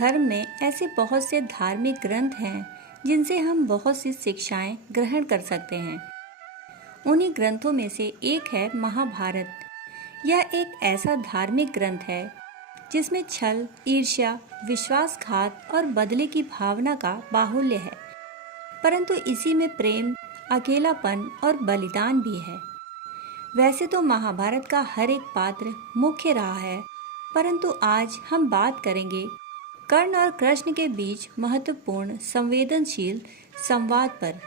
धर्म में ऐसे बहुत से धार्मिक ग्रंथ हैं जिनसे हम बहुत सी शिक्षाएं ग्रहण कर सकते हैं। उन्हीं ग्रंथों में से एक है महाभारत। यह एक ऐसा धार्मिक ग्रंथ है जिसमें छल, ईर्ष्या, विश्वासघात और बदले की भावना का बाहुल्य है, परंतु इसी में प्रेम, अकेलापन और बलिदान भी है। वैसे तो महाभारत का हर एक पात्र मुख्य रहा है, परंतु आज हम बात करेंगे कर्ण और कृष्ण के बीच महत्वपूर्ण संवेदनशील संवाद पर।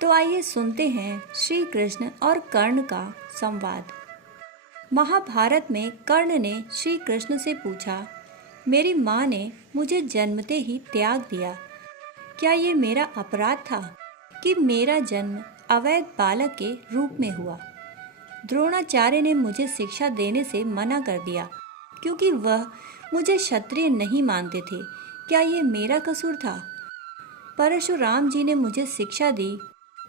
तो आइए सुनते हैं श्री कृष्ण और कर्ण का संवाद। महाभारत में कर्ण ने श्री कृष्ण से पूछा, मेरी माँ ने मुझे जन्मते ही त्याग दिया। क्या ये मेरा अपराध था कि मेरा जन्म अवैध बालक के रूप में हुआ? द्रोणाचार्य ने मुझे शिक्षा देने से मना कर दिया क्योंकि वह मुझे क्षत्रिय नहीं मानते थे। क्या ये मेरा कसूर था? परशुराम जी ने मुझे शिक्षा दी,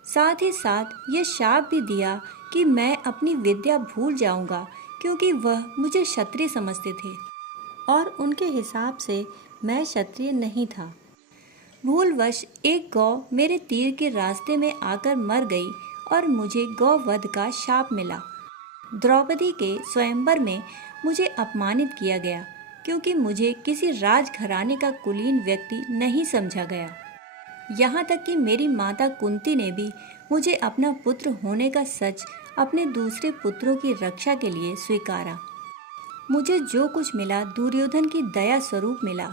साथ ही साथ ये शाप भी दिया कि मैं अपनी विद्या भूल जाऊंगा क्योंकि वह मुझे क्षत्रिय समझते थे और उनके हिसाब से मैं क्षत्रिय नहीं था। भूलवश एक गौ मेरे तीर के रास्ते में आकर मर गई और मुझे गौवध का शाप मिला। द्रौपदी के स्वयंवर में मुझे अपमानित किया गया क्योंकि मुझे किसी राजघराने का कुलीन व्यक्ति नहीं समझा गया। यहाँ तक कि मेरी माता कुंती ने भी मुझे अपना पुत्र होने का सच अपने दूसरे पुत्रों की रक्षा के लिए स्वीकारा। मुझे जो कुछ मिला दुर्योधन की दया स्वरूप मिला,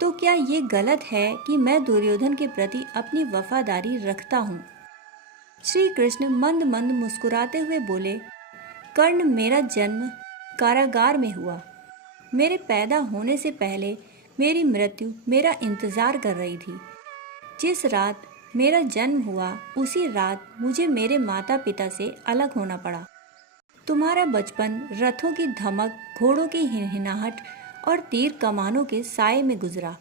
तो क्या ये गलत है कि मैं दुर्योधन के प्रति अपनी वफादारी रखता हूँ? श्री कृष्ण मंद मंद मुस्कुराते हुए बोले, कर्ण, मेरा जन्म कारागार में हुआ। मेरे पैदा होने से पहले मेरी मृत्यु मेरा इंतजार कर रही थी। जिस रात मेरा जन्म हुआ उसी रात मुझे मेरे माता पिता से अलग होना पड़ा। तुम्हारा बचपन रथों की धमक, घोड़ों की हिनहिनाहट और तीर कमानों के साए में गुजरा।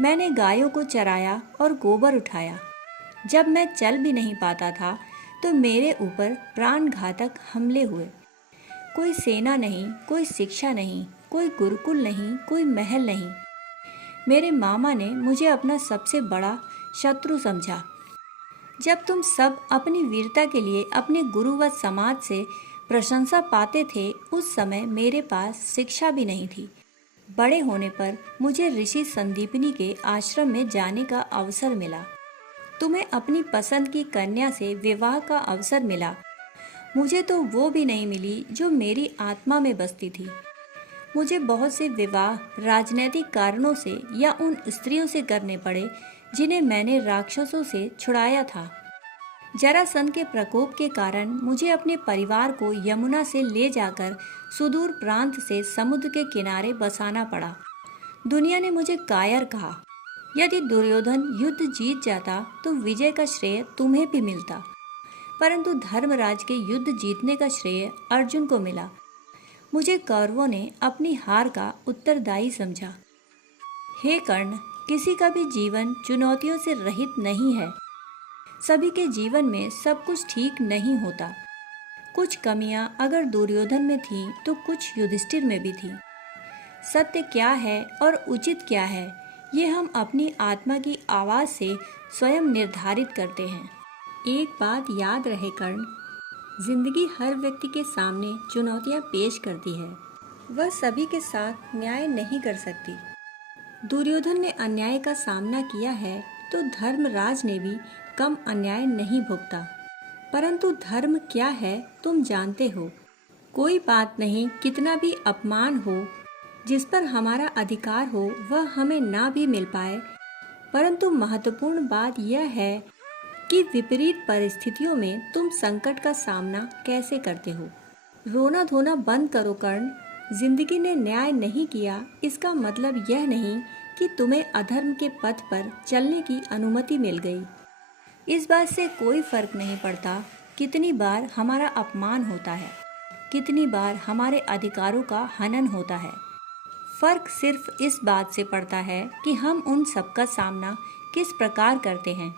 मैंने गायों को चराया और गोबर उठाया। जब मैं चल भी नहीं पाता था तो मेरे ऊपर प्राणघातक हमले हुए। कोई सेना नहीं, कोई शिक्षा नहीं, कोई गुरुकुल नहीं, कोई महल नहीं। मेरे मामा ने मुझे अपना सबसे बड़ा शत्रु समझा। जब तुम सब अपनी वीरता के लिए अपने गुरु व समाज से प्रशंसा पाते थे, उस समय मेरे पास शिक्षा भी नहीं थी। बड़े होने पर मुझे ऋषि संदीपनी के आश्रम में जाने का अवसर मिला। तुम्हें अपनी पसंद की कन्या से विवाह का अवसर मिला। मुझे तो वो भी नहीं मिली जो मेरी आत्मा में बसती थी। मुझे बहुत से विवाह राजनैतिक कारणों से या उन स्त्रियों से करने पड़े जिन्हें मैंने राक्षसों से छुड़ाया था। जरासंध के प्रकोप के कारण मुझे अपने परिवार को यमुना से ले जाकर सुदूर प्रांत से समुद्र के किनारे बसाना पड़ा। दुनिया ने मुझे कायर कहा। यदि दुर्योधन युद्ध जीत जाता तो विजय का श्रेय तुम्हें भी मिलता, परंतु धर्मराज के युद्ध जीतने का श्रेय अर्जुन को मिला। मुझे कौरवों ने अपनी हार का उत्तरदायी समझा। हे कर्ण, किसी का भी जीवन चुनौतियों से रहित नहीं है। सभी के जीवन में सब कुछ ठीक नहीं होता। कुछ कमियां अगर दुर्योधन में थी तो कुछ युधिष्ठिर में भी थी। सत्य क्या है और उचित क्या है, ये हम अपनी आत्मा की आवाज़ से स्वयं निर्धारित करते हैं। एक बात याद रहे कर्ण, जिंदगी हर व्यक्ति के सामने चुनौतियां पेश करती है। वह सभी के साथ न्याय नहीं कर सकती। दुर्योधन ने अन्याय का सामना किया है तो धर्मराज ने भी कम अन्याय नहीं भुगता। परंतु धर्म क्या है तुम जानते हो। कोई बात नहीं, कितना भी अपमान हो, जिस पर हमारा अधिकार हो वह हमें ना भी मिल पाए, परंतु महत्वपूर्ण बात यह है कि विपरीत परिस्थितियों में तुम संकट का सामना कैसे करते हो। रोना धोना बंद करो कर्ण। जिंदगी ने न्याय नहीं किया, इसका मतलब यह नहीं कि तुम्हें अधर्म के पथ पर चलने की अनुमति मिल गई। इस बात से कोई फर्क नहीं पड़ता कितनी बार हमारा अपमान होता है, कितनी बार हमारे अधिकारों का हनन होता है। फर्क सिर्फ इस बात से पड़ता है कि हम उन सब का सामना किस प्रकार करते हैं।